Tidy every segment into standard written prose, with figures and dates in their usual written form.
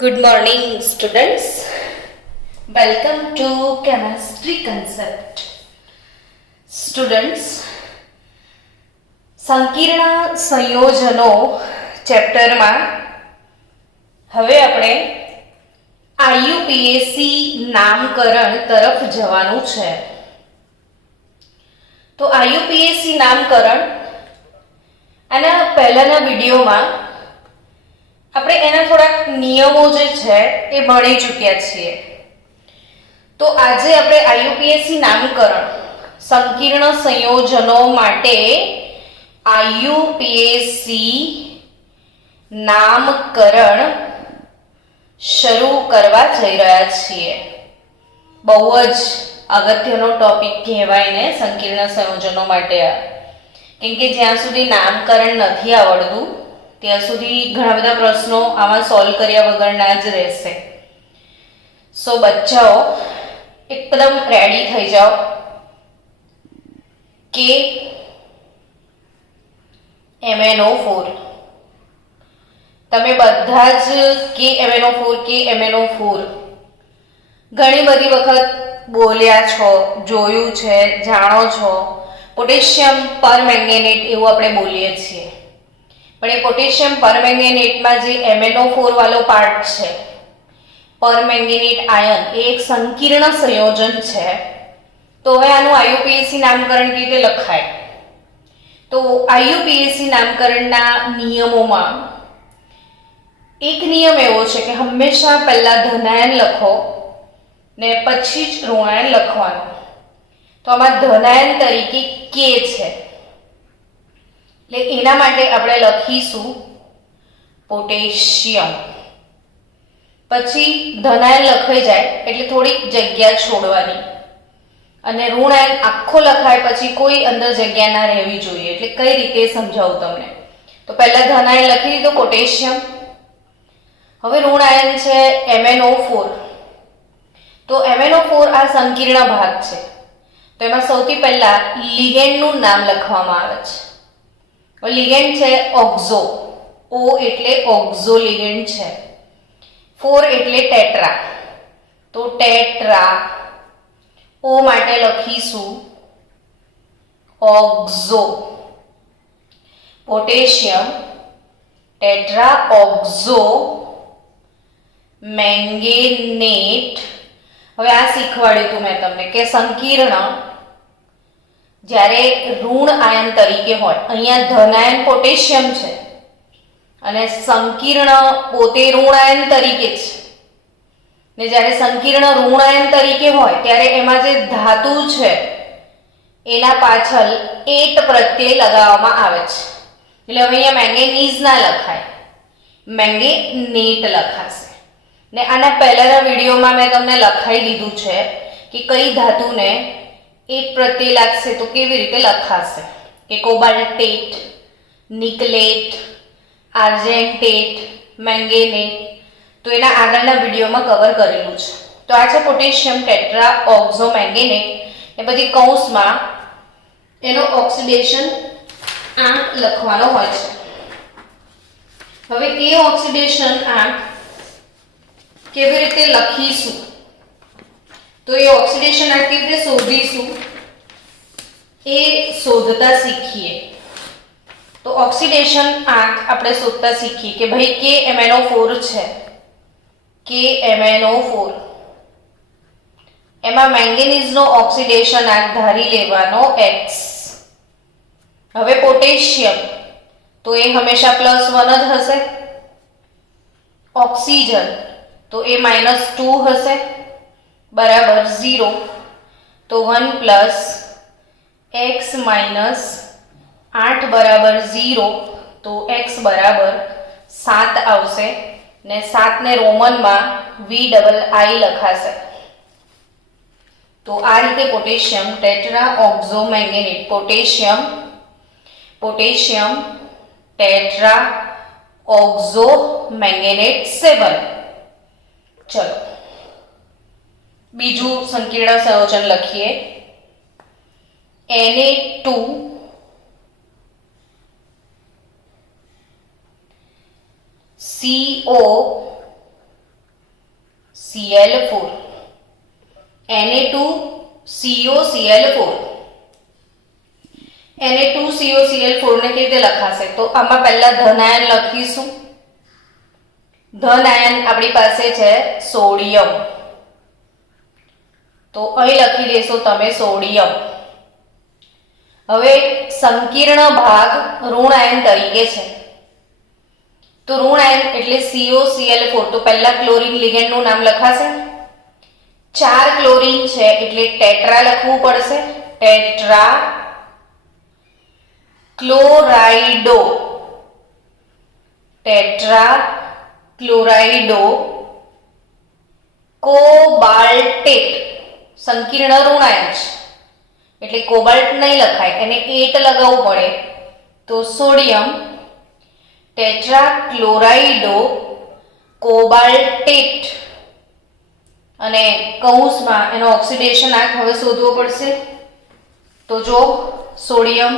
Good morning, students. Welcome to Chemistry Concept. Students, સંકીર્ણ સંયોજનો ચેપ્ટરમાં હવે આપણે IUPAC નામકરણ તરફ જવાનું છે. તો IUPAC નામકરણ આના પહેલાના વિડીયોમાં આપણે એના થોડાક નિયમો જે છે એ ભણી ચૂક્યા છીએ. તો આજે આપણે IUPAC નામકરણ સંકીર્ણ સંયોજનો માટે IUPAC નામકરણ શરૂ કરવા જઈ રહ્યા છીએ. બહુ જ અગત્યનો ટોપિક કહેવાય ને સંકીર્ણ સંયોજનો માટે, કેમ કે જ્યાં સુધી નામકરણ નથી આવડતું ત્યાં સુધી ઘણા બધા પ્રશ્નો આમાં સોલ્વ કર્યા વગરના જ રહેશે. સો બચ્ચાઓ એકદમ રેડી થઈ જાઓ કે MnO4 તમે બધા જ MnO4 ઘણી બધી વખત બોલ્યા છો, જોયું છે, જાણો છો. પોટેશિયમ પરમેંગેનેટ એવું આપણે બોલીએ છીએ, પણ એ પોટેશિયમ પરમેંગેનેટમાં જે MnO4 વાળો પાર્ટ છે, પરમેંગેનેટ આયન, એ એક સંકીર્ણ સંયોજન છે. તો હવે આનું IUPAC નામકરણ કેવી રીતે લખાય? તો IUPAC નામકરણના નિયમોમાં એક નિયમ એવો છે કે હંમેશા પહેલા ધનાયન લખો ને પછી જ ઋણાયન લખવાનું. તો આમાં ધનાયન તરીકે K છે, એટલે એના માટે આપણે લખીશું પોટેશિયમ. પછી ધનાયન લખાઈ જાય એટલે થોડીક જગ્યા છોડવાની, અને ઋણાયન આખો લખાય પછી કોઈ અંદર જગ્યા ના રહેવી જોઈએ. એટલે કઈ રીતે સમજાવું તમને? તો પહેલા ધનાયન લખી દીધો પોટેશિયમ. હવે ઋણાયન છે MnO4. તો MnO4 આ સંકીર્ણ ભાગ છે, તો એમાં સૌથી પહેલા લિગેન્ડનું નામ લખવામાં આવે છે. લિગેન્ડ છે ઓક્ઝો. O એટલે ઓક્ઝો લિગેન્ડ છે. 4 એટલે ટેટ્રા, તો ટેટ્રા. O માટે લખીશું ઓક્ઝો. Potassium tetra oxo મેંગેનેટ. હવે આ શીખવાડ્યું હતું મેં તમને કે સંકીર્ણ જ્યારે ઋણ આયન તરીકે હોય, અહીંયા ધનાયન પોટેશિયમ છે અને સંકીર્ણ પોતે ઋણાયન તરીકે છે, ને જ્યારે સંકીર્ણ ઋણાયન તરીકે હોય ત્યારે એમાં જે ધાતુ છે એના પાછળ એટ પ્રત્યય લગાવવામાં આવે છે. એટલે હવે અહીંયા મેંગેનીઝ ના લખાય, મેંગેનેટ લખાશે. ને આના પહેલાના વિડીયોમાં મેં તમને લખાઈ દીધું છે કે કઈ ધાતુને એટ પ્રત્યય લાગશે તો કેવી રીતે લખાશે, કે કોબાલ્ટેટ, નિકલેટ, આર્જેન્ટેટ, મેંગેનેટ. તો એના આગળના વિડીયોમાં કવર કરેલું છે. તો આ છે પોટેશિયમ ટેટ્રા ઓક્ઝો મેંગેનેટ, ને પછી કૌંસમાં એનો ઓક્સિડેશન આંક લખવાનો હોય છે. હવે એ ઓક્સિડેશન આંક કેવી રીતે લખીશું, તો એ ઓક્સિડેશન આંક કેવી રીતે શોધીશું એ શોધતા શીખીએ. તો ઓક્સિડેશન આંક આપણે શોધતા શીખીએ કે ભાઈ કે MnO4 છે, કે MnO4 એમાં મેંગેનીઝનો ઓક્સિડેશન આંક ધારી લેવાનો X. હવે પોટેશિયમ તો એ હંમેશા +1 જ હશે. ઓક્સિજન તો એ -2 હશે, બરાબર 0. તો 1 + x - 8 બરાબર 0. તો x બરાબર 7 આવશે, ને 7 ને રોમનમાં VII લખાશે. તો આ રીતે potassium tetra oxo મેંગેનેટ, potassium tetra oxo મેંગેનેટ 7. ચલો બીજું સંકીર્ણ સંયોજન લખીએ. Na2 CO Cl4 Na2COCl4 Na2COCl4 ને કેવી રીતે લખાશે? તો આમાં પહેલા ધન આયન લખીશું. ધન આયન આપણી પાસે છે સોડિયમ, તો અહીં લખી દેશો તમે સોડિયમ. હવે સંકીર્ણ ભાગ ઋણ આયન તરીકે છે, તો ઋણ આયન એટલે COCl4, તો પહેલા ક્લોરીન લિગેન્ડનું નામ લખાશે. 4 ક્લોરીન છે એટલે ટેટ્રા લખવું પડશે. ટેટ્રા ક્લોરાઇડો, ટેટ્રા ક્લોરાઇડો કોબાલ્ટેટ, સંકીર્ણ ઋણ આયન છે એટલે કોબાલ્ટ નહીં લખાય, એને 8 લગાવવું પડે. તો સોડિયમ ટેટ્રા ક્લોરાઇડો કોબાલ્ટેટ, અને કૌંસમાં એનો ઓક્સિડેશન આંક હવે શોધવો પડશે. તો જો સોડિયમ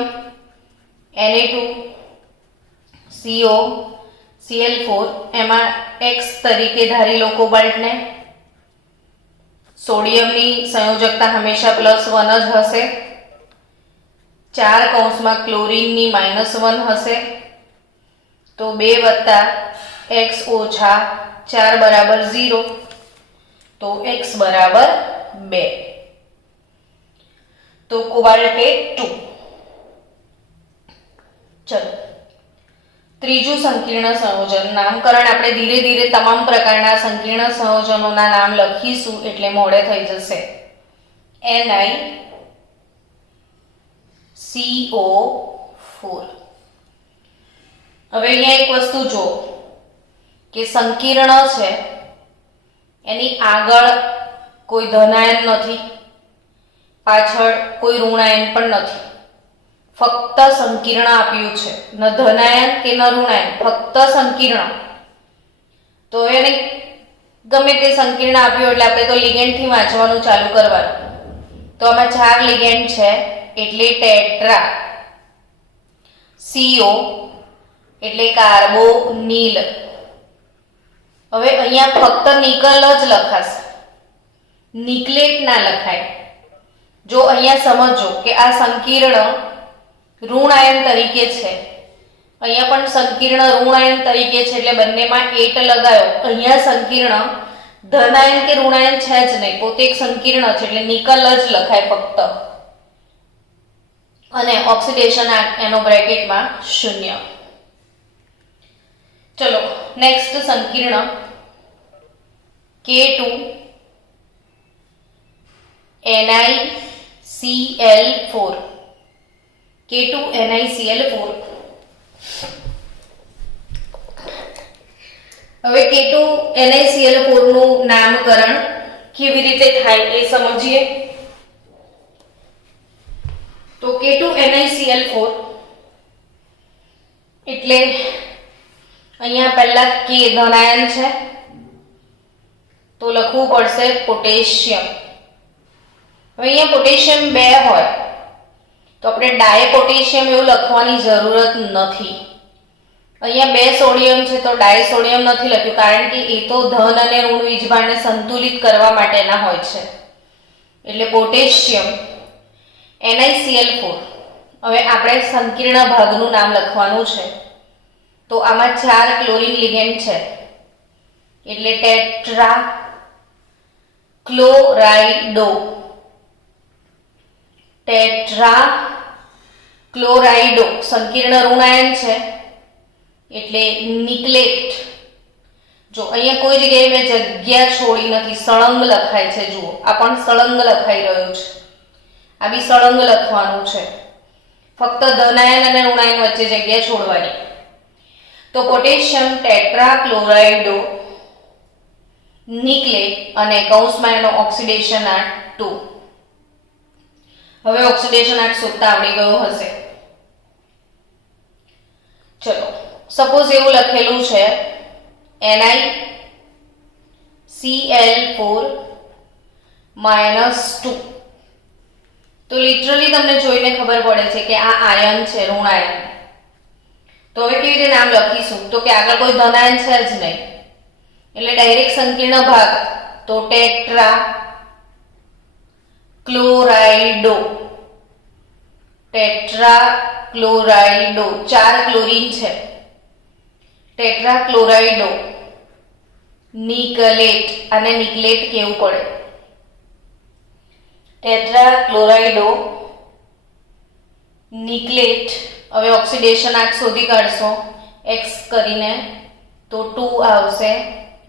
Na2COCl4, એમાં X તરીકે ધારી લો કોબાલ્ટને. સોડિયમની સંયોજકતા હંમેશા +1 જ હશે. 4 કૌંસમાં ક્લોરીનની -1 હશે. તો 2 + X ઓછા 4 બરાબર 0, તો X બરાબર 2, તો કોબાલ્ટેટ 2. ચલો ત્રીજું સંકીર્ણ સંયોજન. નામકરણ આપણે ધીરે ધીરે તમામ પ્રકારના સંકીર્ણ સંયોજનોના નામ લખીશું એટલે મોડે થઈ જશે. NiCO4. હવે અહીંયા એક વસ્તુ જો કે સંકીર્ણ છે એની આગળ કોઈ ધનાયન નથી, પાછળ કોઈ ઋણાયન પણ નથી, ફક્ત સંકીર્ણ આપ્યું છે. ન ધનાયન કે ન ઋણાયન, ફક્ત સંકીર્ણ. તો એને ગમે તે સંકીર્ણ આપ્યું એટલે આપણે તો લિગેન્ડથી વાંચવાનું ચાલુ કરવાનું. તો આમાં 4 લિગેન્ડ છે એટલે ટેટ્રા. CO એટલે કાર્બોનિલ. હવે અહીંયા ફક્ત નિકલ જ લખાશે, નિકલેટ ના લખાય. જો અહીંયા સમજો કે આ સંકીર્ણ ઋણ આયન તરીકે છે, અહીંયા પણ સંકીર્ણ ઋણ આયન તરીકે છે એટલે બંનેમાં 8 લગાયો. અહીંયા સંકીર્ણ ધનાયન કે ઋણાયન છે જ નહીં, પોતે એક સંકીર્ણ છે એટલે નિકલ જ લખાય ફક્ત, અને ઓક્સિડેશન એનો બ્રેકેટમાં 0. ચલો નેક્સ્ટ સંકીર્ણ K2NiCl4. K2NiCl4. હવે K2NiCl4 નું નામકરણ કેવી રીતે થાય એ સમજીએ. તો K2NiCl4 એટલે અહીંયા પહેલા K ધનાયન છે તો લખવું પડશે પોટેશિયમ. હવે અહીંયા પોટેશિયમ 2 હોય તો આપણે ડાય પોટેશિયમ એવું લખવાની જરૂરત નથી. અહીંયા 2 સોડિયમ છે તો ડાય સોડિયમ નથી લખ્યું, કારણ કે એ તો ધન અને ઋણ વીજભારને સંતુલિત કરવા માટેના હોય છે. એટલે પોટેશિયમ NiCl4. હવે આપણે સંકીર્ણ ભાગનું નામ લખવાનું છે. તો આમાં 4 ક્લોરીન લિગેન્ડ છે એટલે ટેટ્રા ક્લોરાઇડો. ટેટ્રા ક્લોરાઇડો સંકીર્ણ ઋણાયન છે એટલે નિકલેટ. જો અહીંયા કોઈ જગ્યાએ મેં જગ્યા છોડી નથી, સળંગ લખાય છે. જુઓ આ પણ સળંગ લખાઈ રહ્યો છે, આ બી સળંગ લખવાનું છે, ફક્ત ધનાયન અને ઋણાયન વચ્ચે જગ્યા છોડવાની. તો પોટેશિયમ ટેટ્રા ક્લોરાઇડો નિકલેટ, અને કૌંસમાં એનો ઓક્સિડેશન આંક 2. હવે ઓક્સિડેશન આંક શોધતા આવડી ગયો હશે. ચલો સપોઝ એવું લખેલું છે NiCl4 -2. તો લિટરલી તમને જોઈને ખબર પડે છે કે આ આયન છે, ઋણ આયન. તો હવે કેવી રીતે નામ લખીશું? તો કે આગળ કોઈ ધનાયન છે જ નહીં, એટલે ડાયરેક્ટ સંકીર્ણ ભાગ તો ટેટ્રા ક્લોરાઇડો, ટેટ્રા ક્લોરાઇડો, 4 ક્લોરીન છે, ટેટ્રા ક્લોરાઇડો નિકલેટ, આને નિકલેટ કેવું પડે, ટેટ્રા ક્લોરાઇડો નિકલેટ. હવે ઓક્સિડેશન આંક શોધી કાઢશો x કરીને તો 2 આવશે,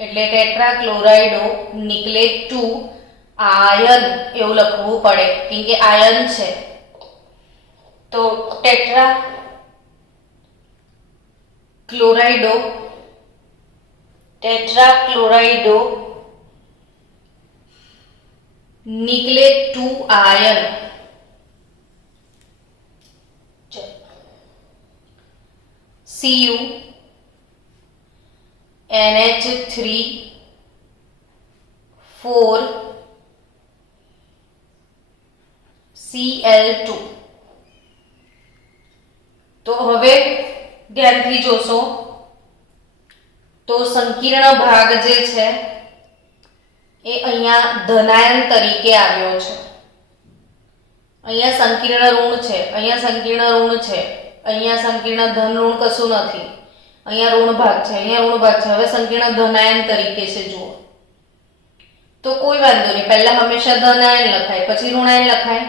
એટલે ટેટ્રા ક્લોરાઇડો નિકલેટ 2 આયન એવું લખવું પડે, કેમ કે આયન છે. તો tetra chlorido nickelate 2 ion. Cu NH3 4 Cl2. તો હવે ધ્યાનથી જોશો તો સંકીર્ણ ભાગ જે છે એ અહીંયા ધનાયન તરીકે આવ્યો છે. અહીંયા સંકીર્ણ ઋણ છે, અહીંયા સંકીર્ણ ઋણ છે, અહીંયા સંકીર્ણ ધન ઋણ કશું નથી, અહીંયા ઋણ ભાગ છે, અહીંયા ઋણ ભાગ છે. હવે સંકીર્ણ ધનાયન તરીકે છે જુઓ તો કોઈ વાંધો નહીં, પહેલા હંમેશા ધનાયન લખાય પછી ઋણાયન લખાય.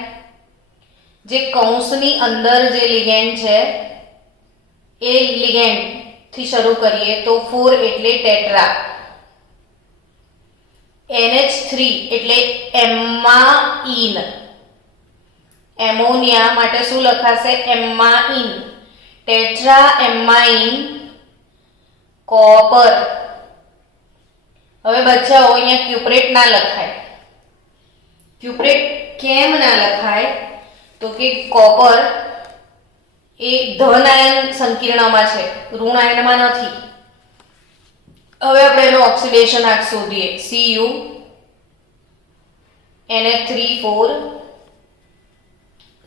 જે કૌંસની અંદર જે લિગેન્ડ છે એ લિગેન્ડ થી શરૂ કરીએ તો 4 એટલે ટેટ્રા, NH3 એટલે એમ્માઇન, એમોનિયા માટે શું લખાશે એમ્માઇન, ટેટ્રા એમ્માઇન કોપર. હવે બચ્ચાઓ અહીંયા ક્યુપ્રેટ ના લખાય. ક્યુપ્રેટ કેમ ના લખાય તો કે કોપર એ ધન આયન સંકીર્ણમાં છે, ઋણ આયનમાં નથી. હવે આપણે એનો ઓક્સિડેશન આંક શોધીએ. Cu NH3 4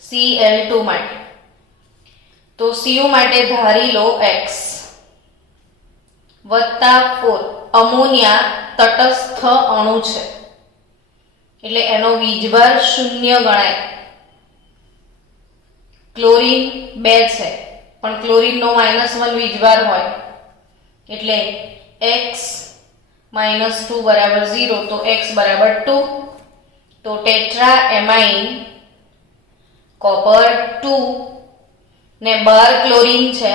Cl2 માટે તો Cu માટે ધારી લો x વત્તા 4. અમોનિયા તટસ્થ અણુ છે એટલે એનો વીજભાર 0 ગણાય. ક્લોરીન 2 છે પણ ક્લોરીનનો -1 વીજભાર હોય એટલે x -2 બરાબર 0, તો x બરાબર 2. તો ટેટ્રા એમાઇન કોપર 2 ને 12 ક્લોરીન છે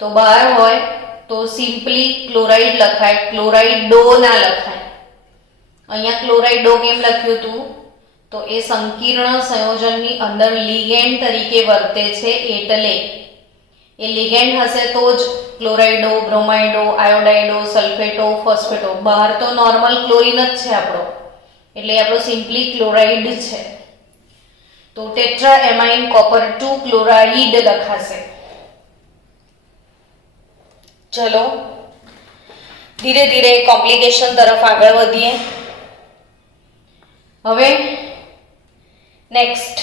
તો 12 હોય તો સિમ્પલી ક્લોરાઇડ લખાય, ક્લોરાઇડો ના લખાય. અહીંયા ક્લોરાઇડો કેમ લખ્યું હતું તો એ સંકીર્ણ સંયોજનની અંદર લિગેન્ડ તરીકે વર્તે છે, એટલે એ લિગેન્ડ હશે તો જ ક્લોરાઇડો, બ્રોમાઇડો, આયોડાઇડો, સલ્ફેટો, ફોસ્ફેટો. બહાર તો નોર્મલ ક્લોરીન જ છે આપણો, એટલે આપણો સિમ્પલી ક્લોરાઇડ છે. તો ટેટ્રા એમાઇન કોપર 2 ક્લોરાઇડ લખાશે. ચલો ધીરે ધીરે કોમ્પ્લિકેશન તરફ આગળ વધીએ. હવે નેક્સ્ટ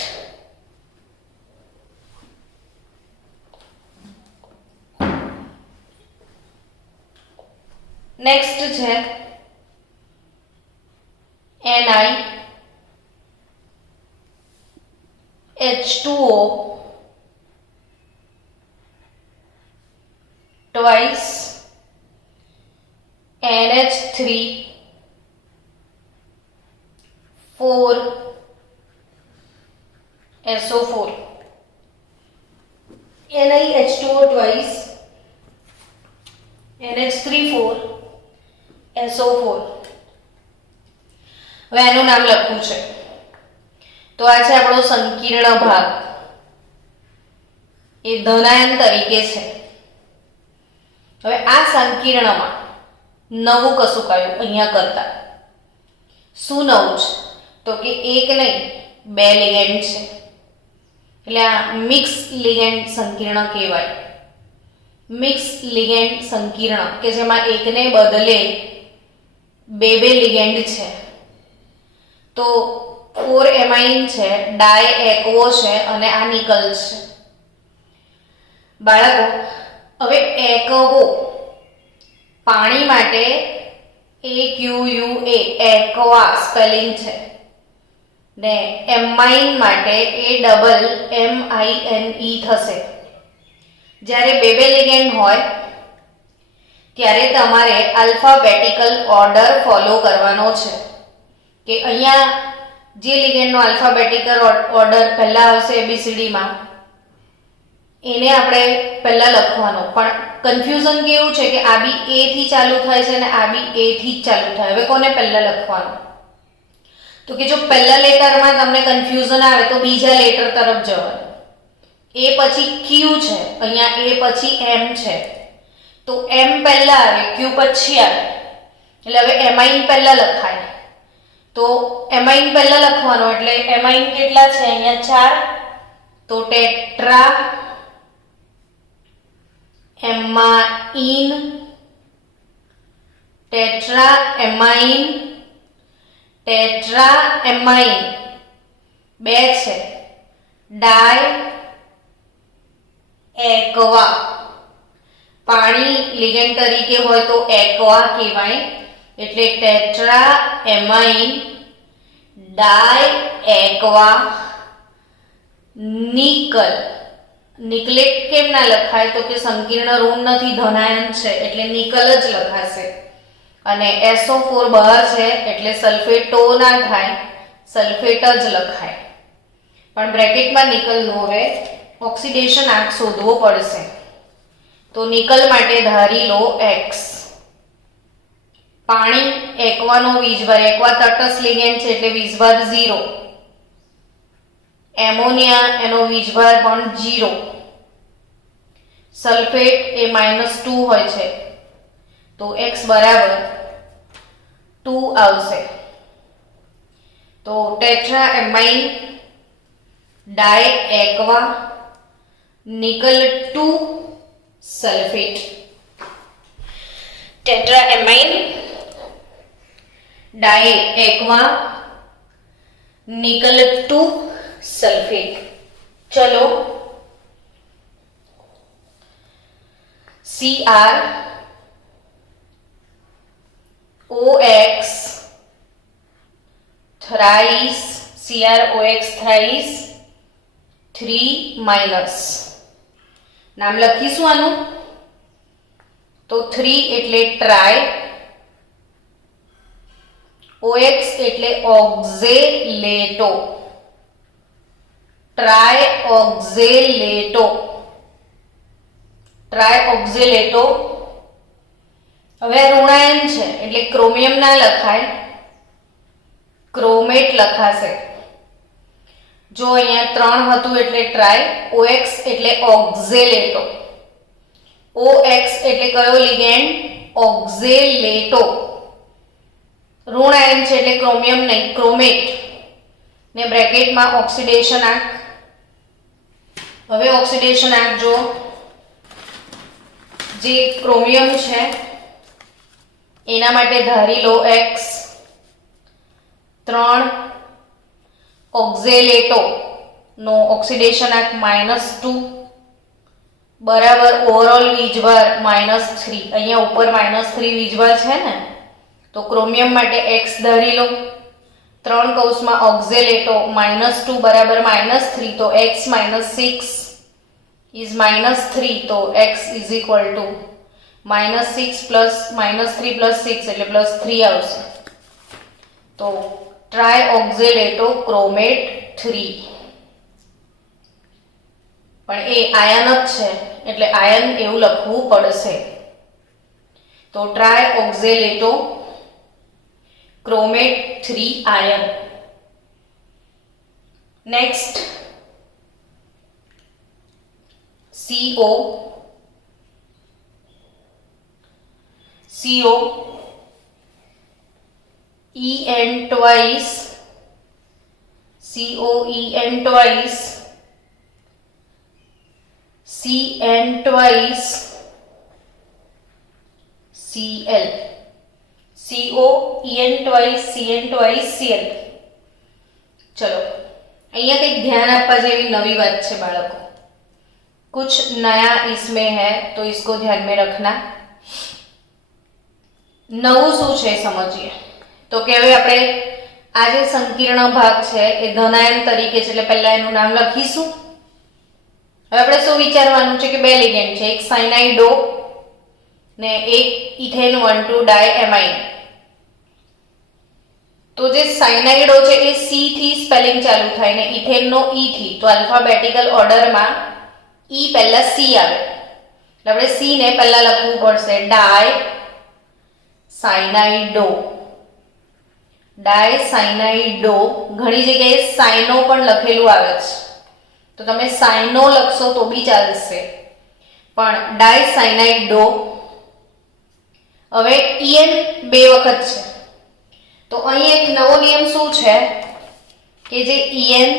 છે NiH2O twice NH3 4 SO4. NiH2O twice NH3 4 SO4. હવે એનું નામ લખવું છે તો આ છે આપણો સંકીર્ણ ભાગ, એ ધનાયન તરીકે છે. હવે આ સંકીર્ણમાં નવું કશું કયું અહીંયા કરતા શું નવું છે તો કે એક નહીં 2 લિગેન્ડ છે એટલે આ મિક્સ લિગેન્ડ સંકીર્ણ કહેવાય. મિક્સ લિગેન્ડ સંકીર્ણ કે જેમાં એકને બદલે 2 લિગેન્ડ છે. તો 4 એમાઇન છે, ડાય એકવો છે અને આ નિકલ છે. બાળકો હવે એકવો પાણી માટે AQUA એક્વા સ્પેલિંગ છે ને એમાઇન માટે AMMINE થશે. જ્યારે બે લિગેન્ડ હોય ત્યારે તમારે આલ્ફાબેટિકલ ઓર્ડર ફોલો કરવાનો છે કે અહીંયા જે લિગેન્ડનો આલ્ફાબેટિકલ ઓર્ડર પહેલા આવશે ABCDમાં એને આપણે પહેલા લખવાનો. પણ કન્ફ્યુઝન કેવું છે કે આ બી A થી ચાલુ થાય છે અને આ બી A થી જ ચાલુ થાય. હવે કોને પહેલા લખવાનું? તો કે જો પહેલા લેટરમાં તમને કન્ફ્યુઝન આવે તો બીજા લેટર તરફ જવાનું. A પછી Q છે, અહીંયા A પછી M છે તો M પહેલા આવે, Q પછી આવે. એટલે હવે એમાઇન પહેલા લખાય. તો એમાઇન પહેલા લખવાનો એટલે એમાઇન કેટલા છે? અહીંયા 4. તો tetra amine, tetra amine, tetra amine 2 છે. ડાય એક્વા, પાણી લિગેન્ડ તરીકે હોય તો એક્વા કહેવાય એટલે tetra ammine di aqua nickel. નિકલેટ કેમ ના લખાય? તો કે સંકીર્ણ ઋણ નથી, ધનાયન છે એટલે નિકલ જ લખાશે. અને SO4 બહાર છે એટલે સલ્ફેટો ના થાય, સલ્ફેટ જ લખાય. પણ બ્રેકેટમાં નિકલનું હવે ઓક્સિડેશન આંક શોધવો પડશે. તો નિકલ માટે ધારી લો X. પાણી એક્વાનો વીજભાર, એક્વા તટસ્થ લિગેન્ડ છે એટલે વીજભાર 0. એમોનિયા એનો વીજભાર પણ 0. સલ્ફેટ એ -2 હોય છે તો X બરાબર 2 આવશે. તો tetra ammine di aqua nickel 2 sulphate. Tetra ammine di aqua nickel 2 sulphate. ચલો CrOX thrice, CrOX thrice 3 નામ લખીશું આનું. તો 3 એટલે ટ્રાય, OX એટલે ઓક્ઝેલેટો, ટ્રાય ઓક્ઝેલેટો, ટ્રાય ઓક્ઝેલેટો. હવે ઋણાયન છે એટલે ક્રોમિયમ ના લખાય, ક્રોમેટ લખાશે. જો અહીંયા 3 હતું એટલે ટ્રાય, OX એટલે ઓક્ઝેલેટો, OX એટલે કયો લિગેન્ડ? ઓક્ઝેલેટો. ઋણાયન છે એટલે ક્રોમિયમ નહીં, ક્રોમેટ. ને બ્રેકેટમાં ઓક્સિડેશન આંક. હવે ઓક્સિડેશન આંક જો જે ક્રોમિયમ છે એના માટે ધારી લો X. 3 ઓક્ઝેલેટો નો ઓક્સિડેશન આંક -2 બરાબર ઓવરઓલ વીજભાર -3. અહીંયા ઉપર -3 વીજભાર છે ને તો ક્રોમિયમ માટે X ધારી લો. 3 કૌંસમાં ઓક્ઝેલેટો -2 બરાબર -3 તો X - 6 is -3 તો X is equal to -6 plus -3 plus 6 એટલે +3 આવશે. તો ટ્રાય ઓક્ઝેલેટો ક્રોમેટ 3. પણ એ આયન જ છે એટલે આયન એવું લખવું પડશે. તો tri oxalato chromate 3 ion. Next CO EN twice, COEN twice, CN twice, CL, COEN twice, CN twice, CL. चलो અહીંયા કંઈક ध्यान આપવા જેવી નવી વાત છે બાળકો. कुछ नया इसमें है तो इसको ध्यान में रखना. નવું શું છે સમજીએ. તો કે હવે આપણે આ જે સંકીર્ણ ભાગ છે એ ધનાયન તરીકે છે, એટલે પહેલા એનું નામ લખીશું. હવે આપણે શું વિચારવાનું છે કે બે લિગેન્ડ છે, એક સાયનાઇડો ને એક ઇથેન 1,2 ડાયએમાઇન. તો જે સાયનાઇડો છે એ સી થી સ્પેલિંગ ચાલુ થાય ને ઇથેનનો ઈ થી. તો આલ્ફાબેટિકલ ઓર્ડરમાં ઈ પહેલા સી આવે, એટલે આપણે સી ને પહેલા લખવું પડશે. ડાય સાયનાઇડો, ડાય સાયનાઇડો. ઘણી જગ્યાએ સાયનો પણ લખેલું આવે છે, તો તમે સાયનો લખશો તો બી ચાલશે, પણ ડાય સાયનાઇડો. હવે ઈએન બે વખત છે, તો અહીં એક નવો નિયમ શું છે કે જે ઈએન,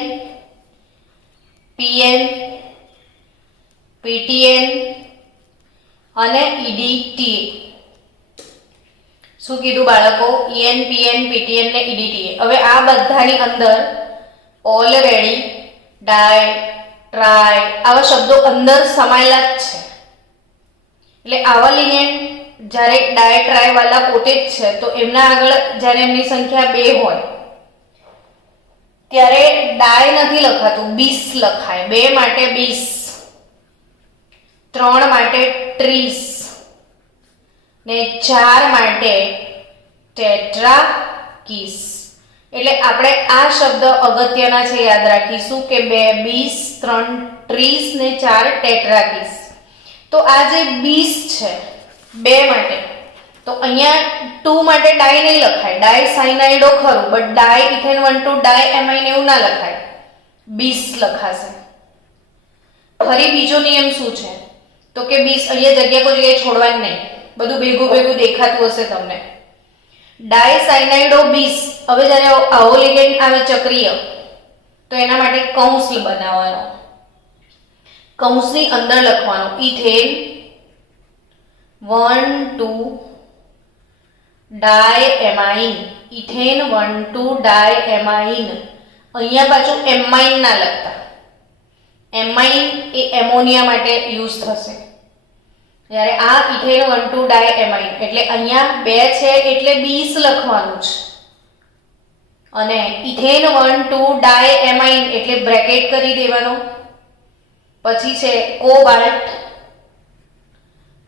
પીએન, પીટીએન અને ઈડીટીએ. શું કીધું બાળકો? ઈએન, પીએન, પીટીએન ને ઈડીટીએ. હવે આ બધાની અંદર ઓલરેડી ડાય, ટ્રાય આવા શબ્દો અંદર સમાયેલા જ છે. એટલે આવા લિગેન્ડ જ્યારે ડાય ટ્રાય વાળા પોતે જ છે, તો એમના આગળ જ્યારે એમની સંખ્યા 2 હોય ત્યારે ડાય નથી લખાતું, બીસ લખાય. 2 માટે બીસ, 3 માટે ટ્રીસ ને 4 માટે ટેટ્રાકીસ. એટલે આપણે આ શબ્દ અગત્યના છે, યાદ રાખીશું કે 2 બીસ, 3 ટ્રીસ ને 4 ટેટ્રાકીસ. તો આ જે બીસ છે 2 માટે, તો અહીંયા 2 માટે ડાય નહીં લખાય, ડાય સાયનાઇડો ખરું, બટ ડાય ઇથેન 1,2 ડાયએમાઇન એવું ના લખાય, બીસ લખાશે. ફરી બીજો નિયમ શું છે તો કે બીસ, અહીંયા જગ્યા કોઈ જગ્યાએ છોડવાની નહીં, બધું ભેગું ભેગું દેખાતું હશે તમને. ડાય સાયનાઇડો બીસ. હવે જ્યારે આવો લિગેન્ડ આવે ચક્રીય, તો એના માટે કૌંસ બનાવવાનો, કૌંસની અંદર લખવાનું ઇથેન 1,2 ડાયએમાઇન, ઇથેન 1,2 ડાયએમાઇન. અહીંયા પાછું એમાઇન ના લખતા, એમાઇન એ એમોનિયા માટે યુઝ થશે. જ્યારે આ ઇથેન 1,2 ડાયએમાઇન, એટલે અહીંયા 2 છે એટલે 20 લખવાનું છે, અને ઇથેન 1,2 ડાયએમાઇન એટલે બ્રેકેટ કરી દેવાનો. પછી છે કોબાલ્ટ,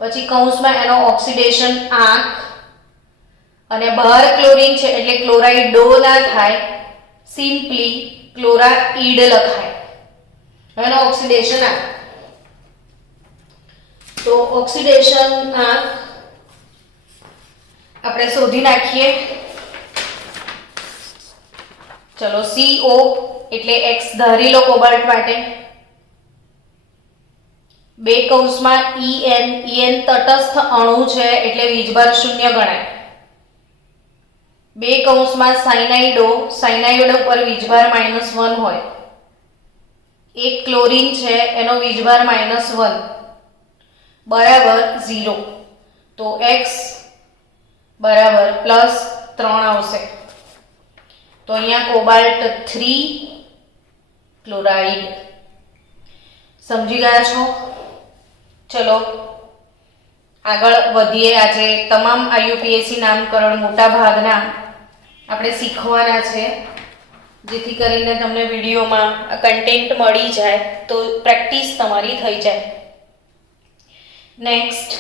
પછી કૌંસમાં એનો ઓક્સિડેશન આંક, અને બહાર ક્લોરીન છે એટલે ક્લોરાઇડો ના થાય, સિમ્પલી ક્લોરાઇડ લખાય. એનો ઓક્સિડેશન આંક, તો ઓક્સિડેશન આંક આપણે શોધી નાખીએ. ચલો, CO એટલે X ધારી લો કોબાલ્ટ માટે. 2 કૌંસમાં EN, EN તટસ્થ અણુ છે એટલે વીજભાર 0 ગણાય. 2 કૌંસમાં સાયનાઇડો, સાયનાઇડો પર વીજભાર -1 હોય. 1 ક્લોરીન છે એનો વીજભાર -1 બરાબર 0, તો X બરાબર +3 આવશે. તો અહીંયા કોબાલ્ટ 3 ક્લોરાઇડ. સમજી ગયા છો? ચલો આગળ વધીએ. આજે તમામ IUPAC નામકરણ મોટા ભાગના આપણે શીખવાના છે, જેથી કરીને તમને વિડીયોમાં કન્ટેન્ટ મળી જાય તો પ્રેક્ટિસ તમારી થઈ જાય. નેક્સ્ટ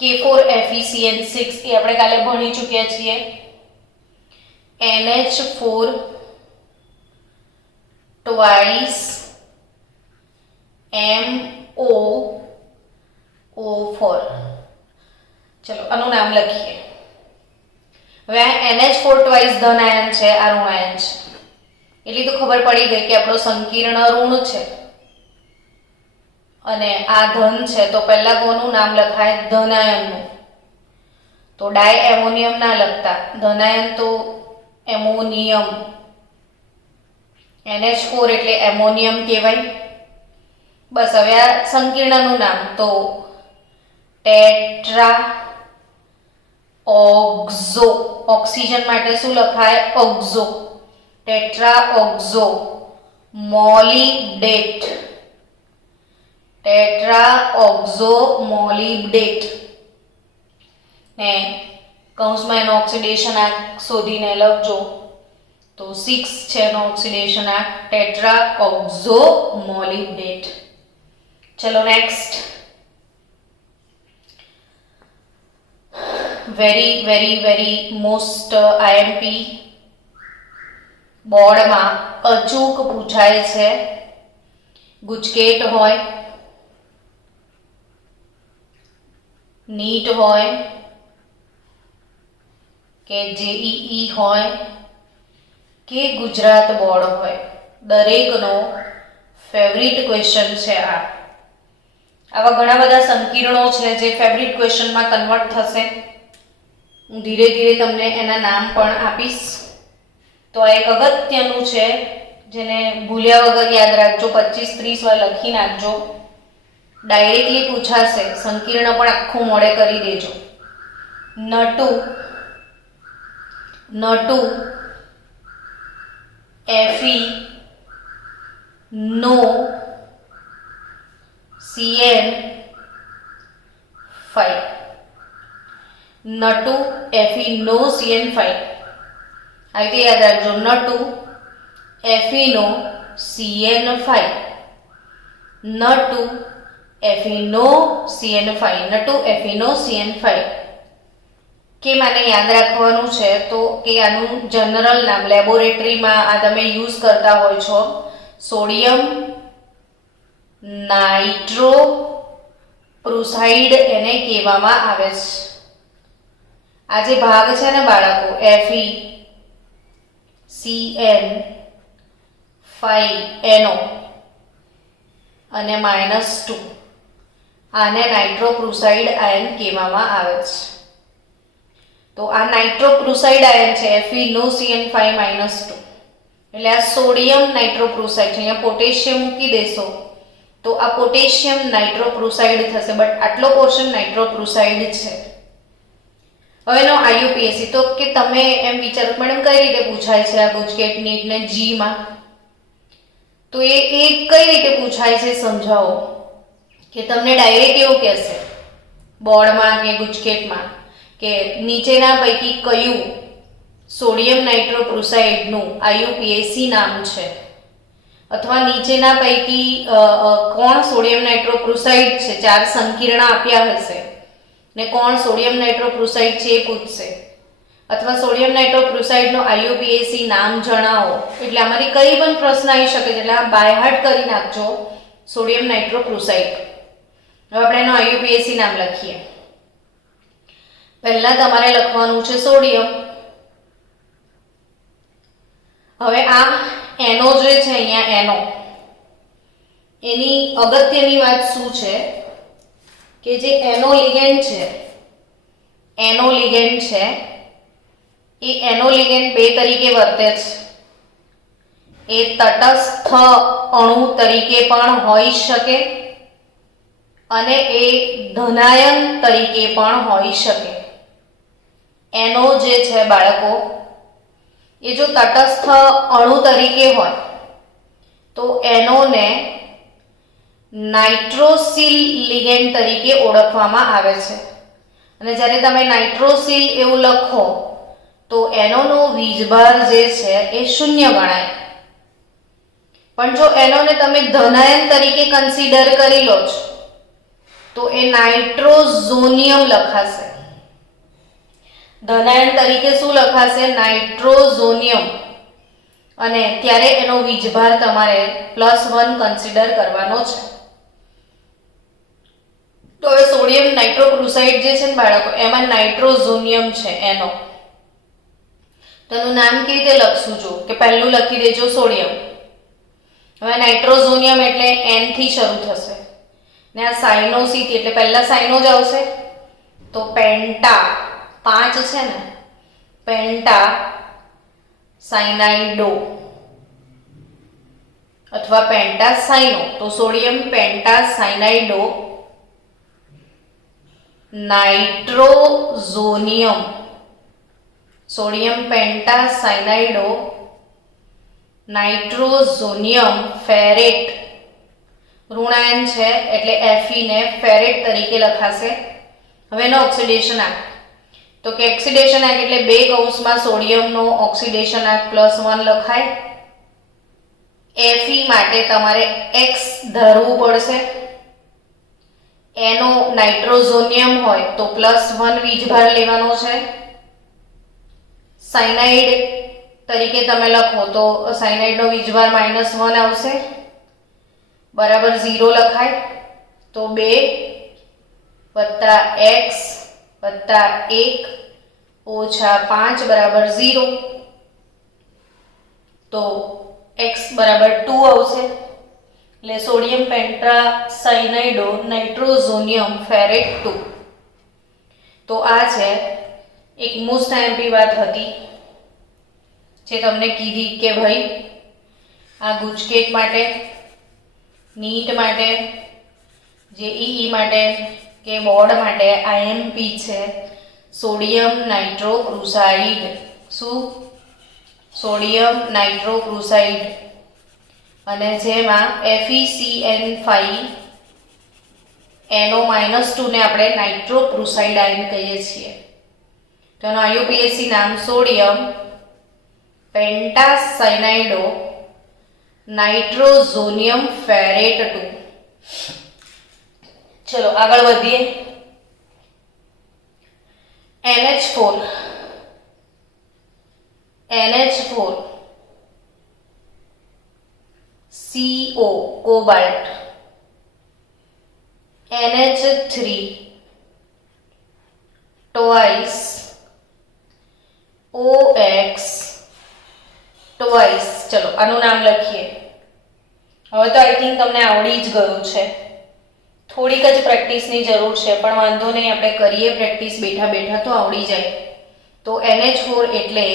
K4FeCN6 એ આપણે કાલે ભણી ચૂક્યા છીએ. NH4 twice MOO4. ચલો આનું નામ લખીએ. હવે આ NH4 ટ્વાઇસ ધન આયન છે, આ ઋણ આયન છે, એટલી તો ખબર પડી ગઈ કે આપણો સંકીર્ણ ઋણ છે અને આ ધન છે. તો પહેલા કોનું નામ લખાય? ધનાયનનું. તો ડાય એમોનિયમ ના લખતા, ધનાયન તો એમોનિયમ. NH4 એટલે એમોનિયમ કહેવાય. બસ હવે આ સંકીર્ણનું નામ તો ટેટ્રા ઓક્ઝો. ઓક્સિજન માટે શું લખાય? Oxo. Tetra oxo molybdate. Tetra oxo molybdate. ને કૌંસમાં એનો ઓક્સિડેશન આંક શોધીને લખજો. તો 6 છે એનો ઓક્સિડેશન આંક, ટેટ્રા ઓક્ઝો મોલિબ્ડેટ. ચલો next. Very very very most IMP બોર્ડમાં અચૂક પૂછાય છે. ગુજકેટ હોય, નીટ હોય કે જેઈઈ હોય કે ગુજરાત બોર્ડ હોય, દરેકનો ફેવરિટ ક્વેશ્ચન છે આ. આવા ઘણા બધા સંકીર્ણો છે જે ફેવરિટ ક્વેશ્ચનમાં કન્વર્ટ થશે. હું ધીરે ધીરે તમને એના નામ પણ આપીશ. તો આ એક અગત્યનું છે જેને ભૂલ્યા વગર યાદ રાખજો. 25-30 વાર લખી નાખજો. ડાયરેક્ટલી પૂછાશે. સંકીર્ણ પણ આખું મોડે કરી દેજો. નટુ, એફી, નો, CN5. નટુ, એફી, નો, CN5. આ રીતે યાદ રાખજો. નટુ, એફી, નો, CN5. નટુ, એફી, નો, CN5. નટુ, એફી, નો, CN5. કે માને યાદ રાખવાનું છે તો કે આનું જનરલ નામ લેબોરેટરીમાં આ તમે યુઝ કરતા હોય છો. સોડિયમ નાઇટ્રોપ્રુસાઇડ એને કહેવામાં આવે છે. આ જે ભાગ છે ને બાળકો, Fe, CN5NO અને -2, આને નાઇટ્રોપ્રુસાઇડ આયન કહેવામાં આવે છે. તો આ નાઇટ્રોપ્રુસાઇડ આયન છે Fe, નો, CN5 -2. એટલે આ સોડિયમ નાઇટ્રોપ્રુસાઇડ છે. અહીંયા પોટેશિયમ મૂકી દેશો તો આ પોટેશિયમ નાઇટ્રોપ્રુસાઇડ થશે. બટ આટલો પોર્શન નાઇટ્રોપ્રુસાઇડ છે. હવેનો આઈયુપીએસસી તો કે તમે એમ વિચારો મેડમ કઈ રીતે પૂછાય છે આ ગુજકેટ નીટ ને જી માં, તો એ કઈ રીતે પૂછાય છે સમજાવો. કે તમને ડાયરેક્ટ એવું કહેશે બોર્ડમાં કે ગુજકેટમાં કે નીચેના પૈકી કયું સોડિયમ નાઇટ્રોપ્રુસાઇડનું આઈયુપીએસસી નામ છે, અથવા નીચેના પૈકી કોણ સોડિયમ નાઇટ્રોપ્રુસાઇડ છે. 4 સંકીર્ણ આપ્યા હશે ને કોણ સોડિયમ નાઇટ્રોપ્રુસાઇડ છે એ પૂછશે, અથવા સોડિયમ નાઇટ્રોપ્રુસાઇડનો આઈયુપીએસસી નામ જણાવો. એટલે આમાંથી કઈ પણ પ્રશ્ન આવી શકે છે. એટલે આ બાય હાર્ટ કરી નાખજો સોડિયમ નાઇટ્રોપ્રુસાઇડ. હવે આપણે એનો આઈયુપીએસસી નામ લખીએ. પહેલા તમારે લખવાનું છે સોડિયમ. હવે આ એનો જે છે અહીંયા એનો, એની અગત્યની વાત શું છે કે જે એનો લિગેન્ડ છે એ એનો લિગેન્ડ 2 તરીકે વર્તે છે. એ તટસ્થ અણુ તરીકે પણ હોઈ શકે અને એ ધનાયન તરીકે પણ હોઈ શકે. એનો જે છે બાળકો, એ જો તટસ્થ અણુ તરીકે હોય તો એનોને નાઇટ્રોસિલ લિગેન્ડ તરીકે ઓળખવામાં આવે છે. અને જ્યારે તમે નાઇટ્રોસિલ એવું લખો તો એનોનો વીજભાર જે છે એ 0 ગણાય. પણ જો એનોને તમે ધનાયન તરીકે કન્સિડર કરી લો છો તો એ નાઇટ્રોઝોનિયમ લખાશે. ધનાયન તરીકે શું લખાશે? નાઇટ્રોઝોનિયમ. અને ત્યારે એનો વીજભાર તમારે +1 કન્સિડર કરવાનો છે. તો હવે સોડિયમ નાઇટ્રોપ્રુસાઇડ જે છે ને બાળકો, એમાં નાઇટ્રોઝોનિયમ છે એનો. તેનું નામ કેવી રીતે લખશું જો કે પહેલું લખી દેજો સોડિયમ. હવે નાઇટ્રોઝોનિયમ એટલે N થી શરૂ થશે ને આ સાયનોસી એટલે પહેલા સાયનો જ આવશે. તો પેન્ટા 5 છે ને, પેન્ટા સાયનાઇડો અથવા પેન્ટા સાયનો. તો સોડિયમ પેન્ટા સાયનાઇડો નાઇટ્રોઝોનિયમ. સોડિયમ પેન્ટા સાયનાઇડો નાઇટ્રોઝોનિયમ ફેરેટ. ઋણાયન છે એટલે Fe ને ફેરેટ તરીકે લખાશે. હવે એનો ઓક્સિડેશન આંક તો કે ઓક્સિડેશન આંક એટલે બે કૌંસમાં સોડિયમનો ઓક્સિડેશન આંક +1 લખાય. Fe માટે તમારે x ધરવું પડશે. એનો નાઇટ્રોઝોનિયમ હોય તો +1 વીજભાર લેવાનો છે. સાયનાઇડ તરીકે તમે લખો તો સાયનાઇડનો વીજભાર -1 આવશે, બરાબર 0 લખાય. તો 2 + x + 1 ઓછા 5 બરાબર 0. તો x બરાબર 2 આવશે. એટલે સોડિયમ પેન્ટાસાયનાઇડો નાઇટ્રોઝોનિયમ ફેરેટ 2. તો આ છે એક મોસ્ટ આઈએમપી વાત હતી જે તમને કીધી કે ભાઈ આ ગુજકેટ માટે, નીટ માટે, જેઈઈ માટે કે બોર્ડ માટે આઈએમપી છે સોડિયમ નાઇટ્રોક્રુસાઇડ. શું? સોડિયમ નાઇટ્રોક્રુસાઇડ. અને જેમાં FeCN5 NO-2 ને આપણે નાઇટ્રોક્રુસાઇડ આયન કહીએ છીએ. તો એનો IUPAC નામ સોડિયમ પેન્ટાસાયનાઇડો નાઇટ્રોઝોનિયમ ફેરેટ 2. ચલો આગળ વધીએ. NH4 CO cobalt, NH3 twice OX twice. ચલો આનું નામ લખીએ. હવે તો આઈ થિંક તમને આવડી જ ગયું છે. થોડીક જ પ્રેક્ટિસની જરૂર છે, પણ વાંધો નહીં, આપણે કરીએ પ્રેક્ટિસ બેઠા બેઠા તો આવડી જાય. તો NH4 એટલે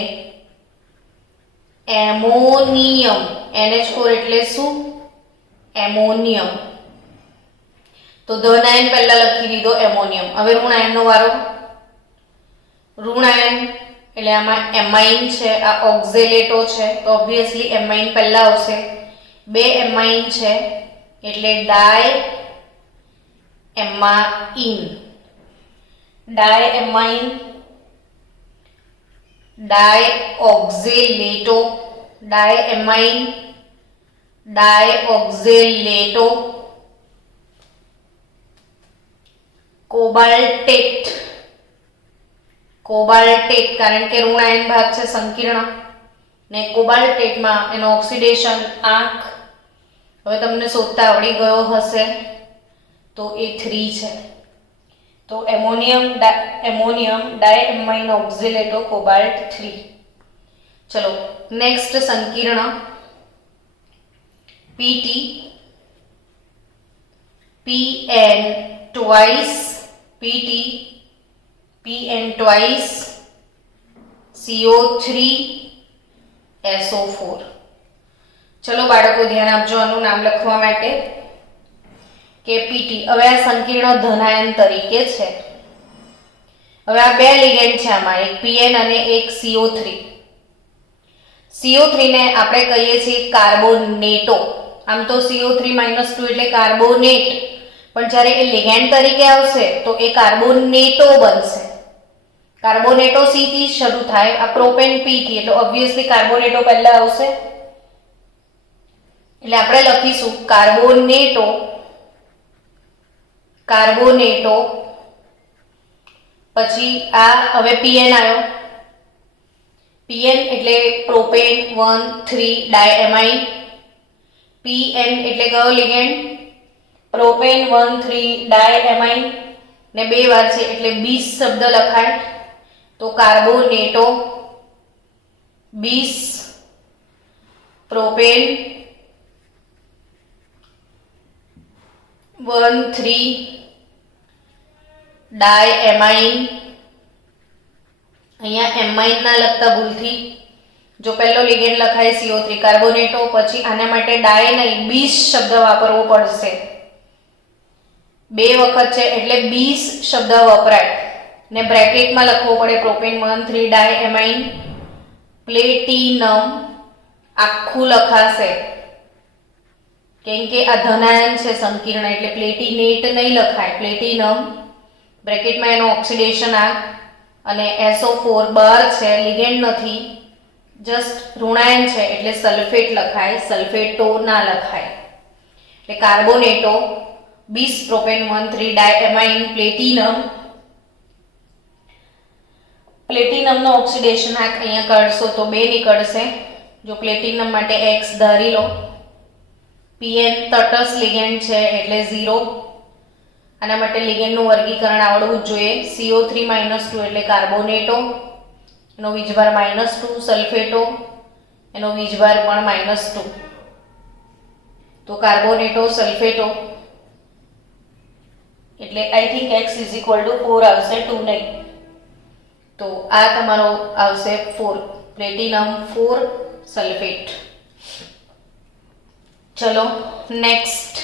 એમોનિયમ. NH4 એટલે શું? એમોનિયમ. તો ધન આયન પહેલા લખી દીધો એમોનિયમ. હવે ઋણ આયનનો વારો. ઋણ આયન એટલે આમાં એમાઇન છે, આ ઓક્ઝેલેટો છે, તો ઓબ્વિયસલી એમાઇન પહેલા આવશે. બે એમાઇન છે એટલે ડાય એમાઇન. ડાયએમાઇન, ડાયઓક્ઝેલેટો, ડાયએમાઇન, ડાયઓક્ઝેલેટો, કોબાલ્ટેટ. કોબાલ્ટેટ કારણ કે ઋણ આયન ભાગ છે સંકીર્ણ, ને કોબાલ્ટેટમાં એનો ઓક્સિડેશન આંક હવે તમને શોધતા આવડી ગયો હશે, તો એ 3 છે. તો એમોનિયમ ડાયએમાઇન ઓક્ઝેલેટો કોબાલ્ટ 3. ચલો next સંકીર્ણ PT PN twice PT PN twice CO3 SO4. ચલો બાળકો ધ્યાન આપજો આનું નામ લખવા માટે કે PT. હવે આ સંકીર્ણ ધનાયન તરીકે છે. હવે આ બે લિગેન્ડ છે આમાં, એક PN અને એક CO3. CO3 ને આપણે કહીએ છીએ કાર્બોનેટો. આમ તો CO3-2 એટલે કાર્બોનેટ, પણ જ્યારે એ લિગેન્ડ તરીકે આવશે તો એ કાર્બોનેટો બનશે. કાર્બોનેટો C થી શરૂ થાય, આ પ્રોપેન P થી, એટલે ઓબ્વિયસલી કાર્બોનેટો પહેલા આવશે. એટલે આપણે લખીશું કાર્બોનેટો પછી આ હવે PN આવ્યો. PN એટલે પ્રોપેન 1,3 ડાયએમાઇન. PN એટલે કયો લિગેન્ડ? પ્રોપેન 1,3 ડાયએમાઇન ને બે વાર છે એટલે 20 શબ્દ લખાય. તો કાર્બોનેટો 20 પ્રોપેન 1,3 ડાયએમાઇન. અહીંયા એમાઇન ના લખતા ભૂલથી, જો પહેલો લિગેન્ડ લખાય CO3 કાર્બોનેટો, પછી આના માટે ડાય નહીં 20 શબ્દ વાપરવો પડશે. બે વખત છે એટલે 20 શબ્દ વપરાય ને બ્રેકેટમાં લખવો પડે પ્રોપેન 1,3 ડાયએમાઇન. પ્લેટિનમ આખું લખાશે કેમ કે આ ધનાયન છે સંકીર્ણ, એટલે પ્લેટિનેટ નહીં લખાય, પ્લેટિનમ. બ્રેકેટમાં એનો ઓક્સિડેશન આંક અને SO4 બહાર છે, લિગેન્ડ નથી, જસ્ટ ઋણાયન છે એટલે સલ્ફેટ લખાય, સલ્ફેટો ના લખાય. એટલે કાર્બોનેટો, bis પ્રોપેન 1,3 ડાયએમાઇન પ્લેટિનમ. પ્લેટિનમનો ઓક્સિડેશન આંક અહીંયા કાઢશો તો 2 નીકળશે. જો પ્લેટિનમ માટે X ધારી લો. Pn તટસ્થ લિગેન્ડ છે એટલે 0. આના માટે લિગેન્ડનું વર્ગીકરણ આવડવું જ જોઈએ. CO3 -2 એટલે કાર્બોનેટો, એનો વીજભાર -2, સલ્ફેટો, એનો વીજભાર પણ -2. તો કાર્બોનેટો, સલ્ફેટો એટલે આઈ થિંક X = 4 આવશે, 2 નહીં. તો આ તમારો આવશે 4, પ્લેટિનમ 4 સલ્ફેટ. ચલો નેક્સ્ટ.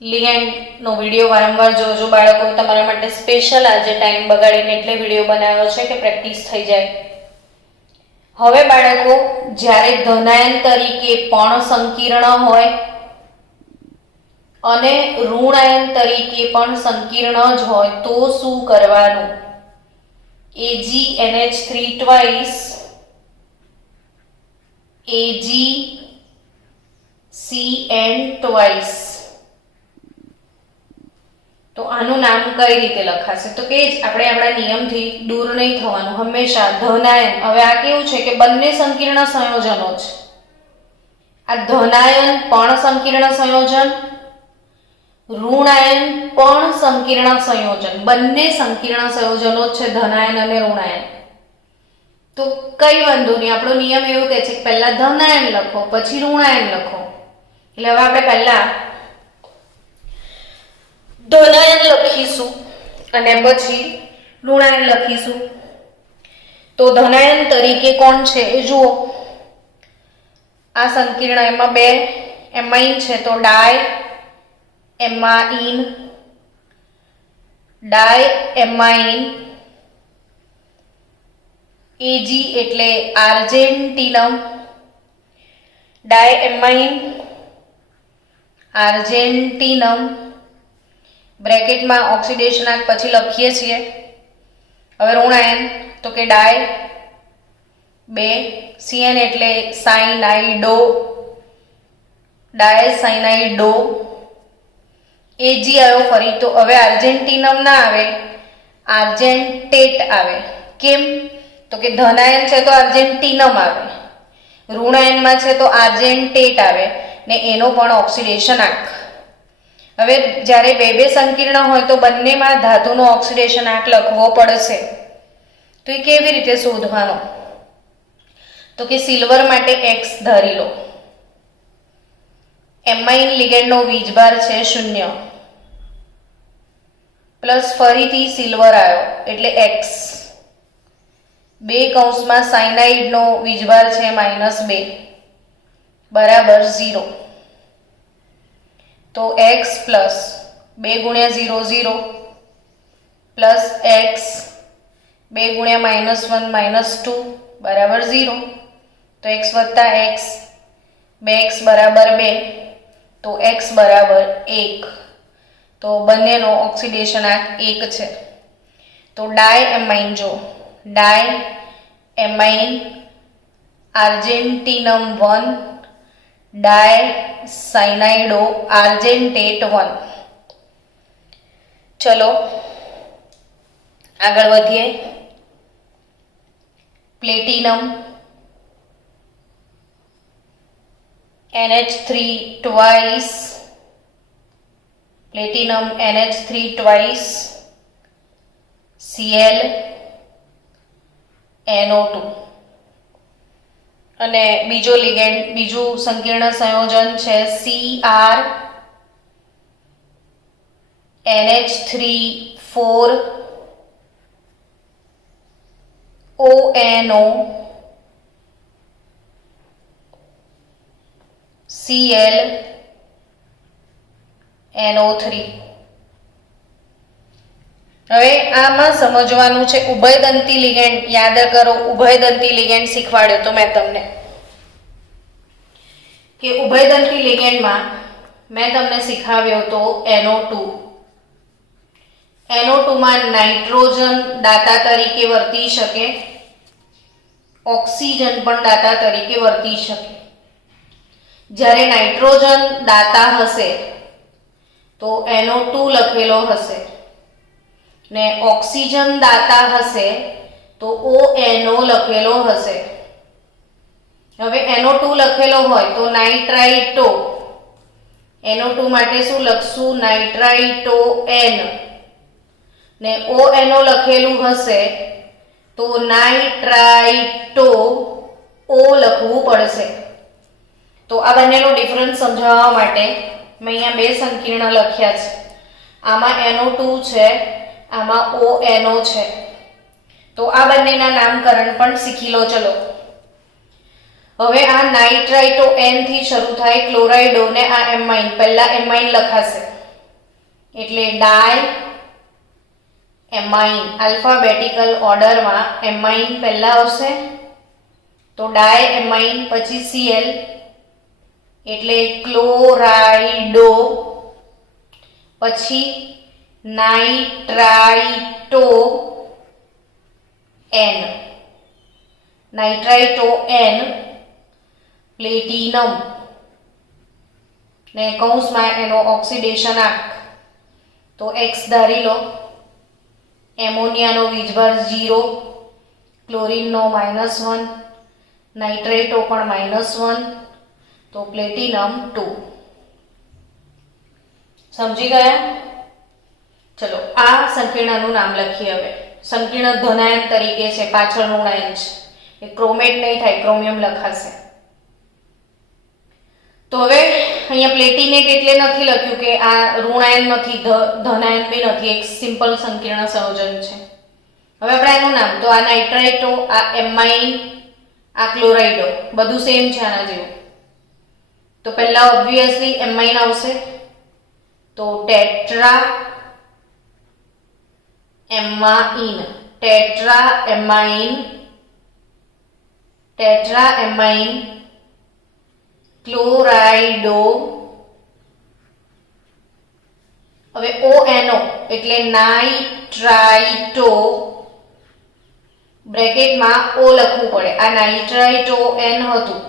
લિગેન્ડનો વિડીયો વારંવાર જોજો બાળકો. તમારા માટે સ્પેશિયલ આજે ટાઈમ બગાડીને એટલે વિડીયો બનાવ્યો છે કે પ્રેક્ટિસ થઈ જાય. હવે બાળકો, જ્યારે ધનાયન તરીકે પણ સંકીર્ણ હોય અને ઋણાયન તરીકે પણ સંકીર્ણ જ હોય તો શું કરવાનું? AgNH3 twice, AgCN twice. તો આનું નામ કઈ રીતે લખાશે? તો કે જ આપણે આપણા નિયમથી દૂર નહીં થવાનું. હંમેશા ધનાયન, હવે આ કેવું છે કે બંને સંકીર્ણ સંયોજનો છે. આ ધનાયન પણ સંકીર્ણ સંયોજન, ઋણાયન પણ સંકીર્ણ સંયોજન, બંને સંકીર્ણ સંયોજનો છે ધનાયન અને ઋણાયન. તો કઈ વાંધો નહીં, આપણો નિયમ એવું કહે છે કે પહેલા ધનાયન લખો પછી ઋણાયન લખો. એટલે હવે આપણે પહેલા ધનાયન લખીશું અને પછી ઋણાયન લખીશું. તો ધનાયન તરીકે કોણ છે એ જુઓ. આ સંકીર્ણ, એમાં 2 એમાઇન છે તો ડાયએમાઇન, ડાયએમાઇન. Ag એટલે આર્જેન્ટિનમ, ડાયએમાઇન આર્જેન્ટિનમ. બ્રેકેટમાં ઓક્સિડેશન આંક પછી લખીએ છીએ. હવે ઋણાયન તો કે ડાય 2, CN એટલે સાયનાઇડો, ડાયસાયનાઇડો. Ag આવ્યો ફરી, તો હવે આર્જેન્ટિનમ ના આવે, આર્જેન્ટેટ આવે. કેમ? તો કે ધનાયન છે તો આર્જેન્ટિનમ આવે, ઋણાયનમાં છે તો આર્જેન્ટેટ આવે ને એનો પણ ઓક્સિડેશન આંક. હવે જ્યારે 2 સંકીર્ણ હોય તો બંનેમાં ધાતુનો ઓક્સિડેશન આંક લખવો પડશે. તો એ કેવી રીતે શોધવાનો? તો કે સિલ્વર માટે X ધારી લો. એમાઇન લિગેન્ડનો વીજભાર છે 0, પ્લસ ફરીથી સિલ્વર આવ્યો એટલે X. 2 કૌંસમાં સાયનાઇડનો વીજભાર છે -2 બરાબર 0. તો X પ્લસ 2 × 0 0 પ્લસ X 2 × -1 -2 બરાબર 0. તો X વત્તા X, 2X બરાબર 2, તો X બરાબર 1. તો બંનેનો ઓક્સિડેશન આંક 1 છે. તો ડાયએમાઇન, જો ડાયએમાઇન આર્જેન્ટિનમ 1, ડાયસાયનાઇડો આર્જેન્ટેટ 1. ચલો આગળ વધીએ. Platinum NH3 twice, platinum NH3 twice, Cl NO2. અને બીજો લિગેન્ડ, બીજું સંકીર્ણ સંયોજન છે Cr NH3 4 ONO Cl NO3. હવે આમાં સમજવાનું છે ઉભયદંતી લિગેન્ડ. યાદ કરો, ઉભયદંતી લિગેન્ડ શીખવાડ્યો તો મેં તમને કે ઉભયદંતી લિગેન્ડમાં મેં તમને શીખવ્યો તો NO2. NO2 માં નાઇટ્રોજન દાતા તરીકે વર્તી શકે, ઓક્સિજન પણ દાતા તરીકે વર્તી શકે. જ્યારે નાઇટ્રોજન દાતા હશે તો NO2 લખેલો હશે ને ઓક્સિજન દાતા હશે તો ONO લખેલો હશે. હવે NO2 લખેલો હોય તો નાઇટ્રાઇટો, NO2 માટે શું લખશું? નાઇટ્રાઇટો N ને ONO લખેલું હશે તો નાઇટ્રાઇટો O લખવું પડશે. તો આ બંનેનો ડિફરન્સ સમજાવવા માટે મેં અહીંયા બે સંકીર્ણ લખ્યા છે. આમાં NO2 છે, આમાં ONO છે. તો આ બંનેના નામકરણ પણ શીખી લો. ચલો હવે આ નાઇટ્રાઇટો N થી શરૂ થાય ક્લોરાઇડો ને આ એમાઇન, પહેલા એમાઇન લખાશે એટલે ડાય એમાઇન. આલ્ફાબેટિકલ ઓર્ડરમાં એમાઇન પહેલા આવશે તો ડાય એમાઇન, પછી Cl એટલે ક્લોરાઇડો, પછી નાઇટ્રાઇટો N, નાઇટ્રાઇટો N પ્લેટિનમ ને કૌંસમાં એનો ઓક્સિડેશન આંક તો X ધારી લો. એમોનિયાનો વીજભાર 0, ક્લોરીનનો -1, નાઇટ્રેટો પણ -1 તો પ્લેટિનમ 2. સમજી ગયા? ચલો આ સંકીર્ણનું નામ લખીએ. હવે સંકીર્ણ ધનાયન તરીકે છે, પાછળ ઋણાયન છે, એ ક્રોમેટ નહીં થાય, ક્રોમિયમ લખાશે. તો હવે અહીંયા પ્લેટિનેટ એટલે નથી લખ્યું કે આ ઋણાયન નથી, ધનાયન બી નથી, એક સિમ્પલ સંકીર્ણ સંયોજન છે. હવે આપણે એનું નામ, તો આ નાઇટ્રાઇટો, આ એમાઇન, આ ક્લોરાઇડો બધું સેમ છે આના જેવું. તો પહેલા ઓબ્વિયસલી એમાઇન આવશે તો tetra amine, tetra amine, tetra ammine ક્લોરાઇડો. હવે ONO એટલે નાઇટ્રાઇટો, બ્રેકેટમાં O લખવું પડે. આ નાઇટ્રાઇટો N હતું,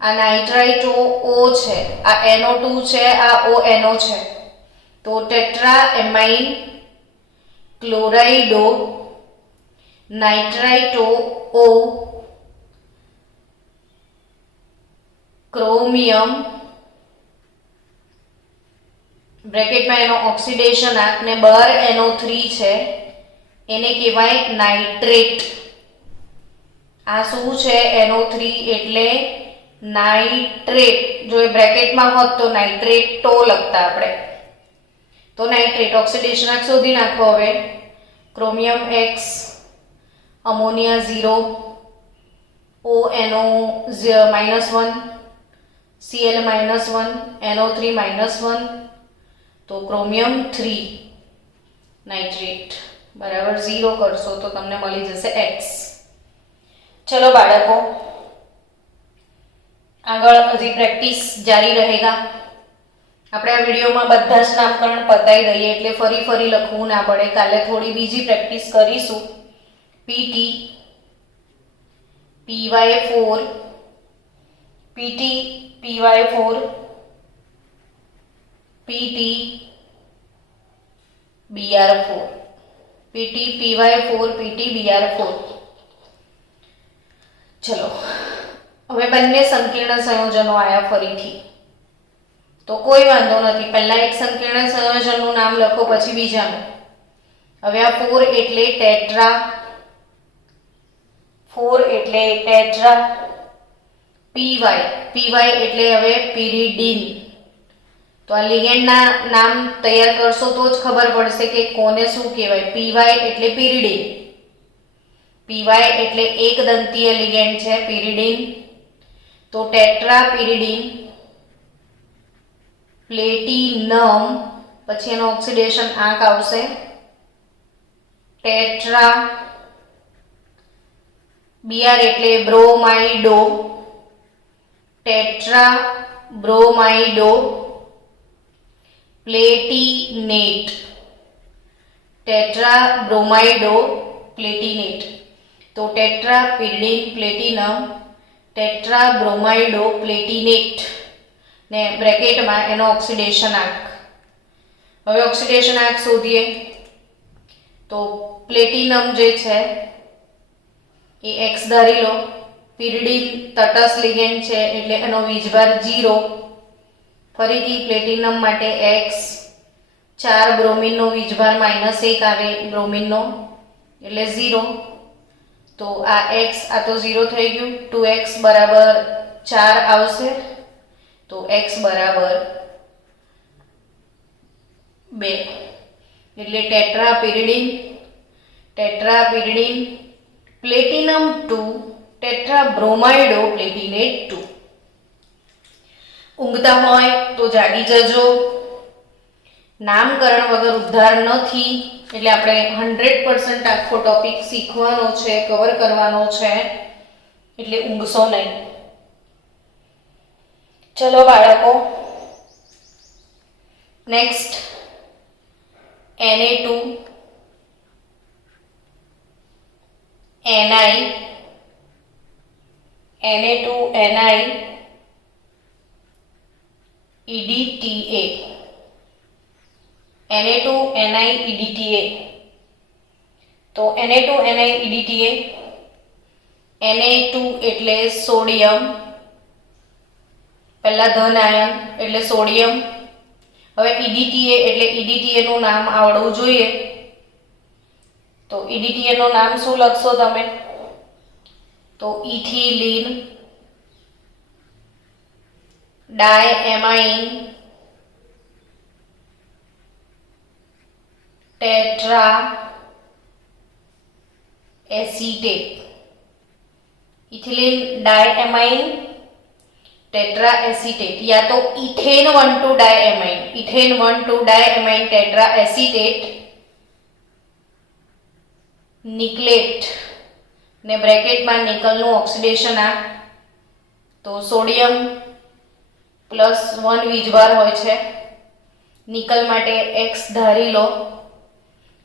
આ નાઇટ્રાઇટો O છે, આ NO2 છે, આ ONO છે. તો tetra ammine chlorido nitrito O chromium, બ્રેકેટમાં એનો ઓક્સિડેશન આંક ને બહાર NO3 છે એને કહેવાય નાઇટ્રેટ. આ શું છે? NO3 એટલે નાઇટ્રેટ. જો એ બ્રેકેટમાં હોત તો નાઇટ્રેટો લખતા આપણે. તો નાઇટ્રેટ ઓક્સિડેશન આંક શોધી નાખો. હવે chromium X, ammonia 0, ONO -1, Cl -1, NO3 -1 તો ક્રોમિયમ 3 નાઇટ્રેટ બરાબર 0 કરશો તો તમને મળી જશે X. ચલો બાળકો, આગળ હજી પ્રેક્ટિસ જારી રહેગા. આપણે આ વિડીયોમાં બધા જ નામકરણ પતાવી દઈએ એટલે ફરી લખવું ના પડે. કાલે થોડી બીજી પ્રેક્ટિસ કરીશું. PT, PY4, PT, PY4, PT, BR4, PT, PY4, PT, BR4. ચલો હવે બંને સંકીર્ણ સંયોજનો આયા ફરીથી, તો કોઈ વાંધો નથી. પહેલા એક સંકીર્ણ સંયોજનનું નામ લખો, પછી બીજાનું. હવે આ 4 એટલે ટેટ્રા, 4 એટલે ટેટ્રા. PY એટલે હવે પિરિડીન. તો આ લિગેન્ડના નામ તૈયાર કરશો તો જ ખબર પડશે કે કોને શું કહેવાય. PY એટલે પિરિડીન. PY એટલે એક દંતીય લિગેન્ડ છે પિરિડીન. તો ટેટ્રા પિરિડીન, પ્લેટિનમ, પછી એનો ઓક્સિડેશન આંક આવશે ટેટ્રા. Br એટલે બ્રોમાઇડો, ટેટ્રા બ્રોમાઇડો, પ્લેટિનેટ. ટેટ્રા બ્રોમાઇડો પ્લેટિનેટ. તો ટેટ્રા પિરિડીન પ્લેટિનમ ટેટ્રા બ્રોમાઇડો પ્લેટિનેટ ને બ્રેકેટમાં એનો ઓક્સિડેશન આંક. હવે ઓક્સિડેશન આંક શોધીએ. તો પ્લેટિનમ જે છે એ એક્સ ધારી લો. પિરિડીન તટસ્થ લિગેન્ડ છે એટલે એનો વીજભાર 0. ફરીથી પ્લેટિનમ માટે એક્સ. 4 બ્રોમિનનો વીજભાર -1 આવે બ્રોમિનનો એટલે 0. તો આ x આ તો 0 થઈ ગયું. 2x બરાબર 4 આવશે. તો x બરાબર 2. એટલે ટેટ્રાપિરિડીન પ્લેટિનમ 2 ટેટ્રા બ્રોમાઇડો પ્લેટિનેટ 2. ઊંઘતા હોય તો જાગી જજો. નામકરણ વગર ઉદ્ધાર નથી. એટલે આપણે 100% આખો ટોપિક શીખવાનો છે, કવર કરવાનો છે, એટલે ઊંઘશો નહીં. ચલો બાળકો, next Na2 Ni EDTA. Na2 Ni EDTA. તો Na2 Ni EDTA, Na2 એટલે સોડિયમ, પહેલા ધન આયન એટલે સોડિયમ. હવે EDTA એટલે EDTA નું નામ આવડવું જોઈએ. તો EDTA નું નામ શું લખશો તમે? તો ethylene diamine tetra acetate. Ethylene diamine tetra acetate, યા તો ethane 1,2 diamine tetra acetate nickelate ને બ્રેકેટમાં નિકલનું ઓક્સિડેશન આપ. તો સોડિયમ +1 વીજભાર હોય છે. નિકલ માટે x ધારી લો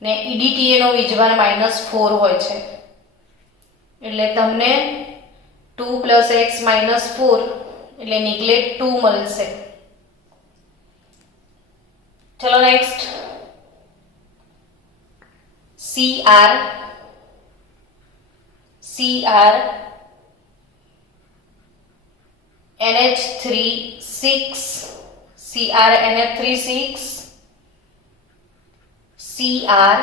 ને EDTA નો વીજભાર -4 હોય છે. એટલે તમને 2 + x -4 એટલે નિકલેટ 2 મળશે. ચલો next Cr NH3 6 Cr NH3 6 Cr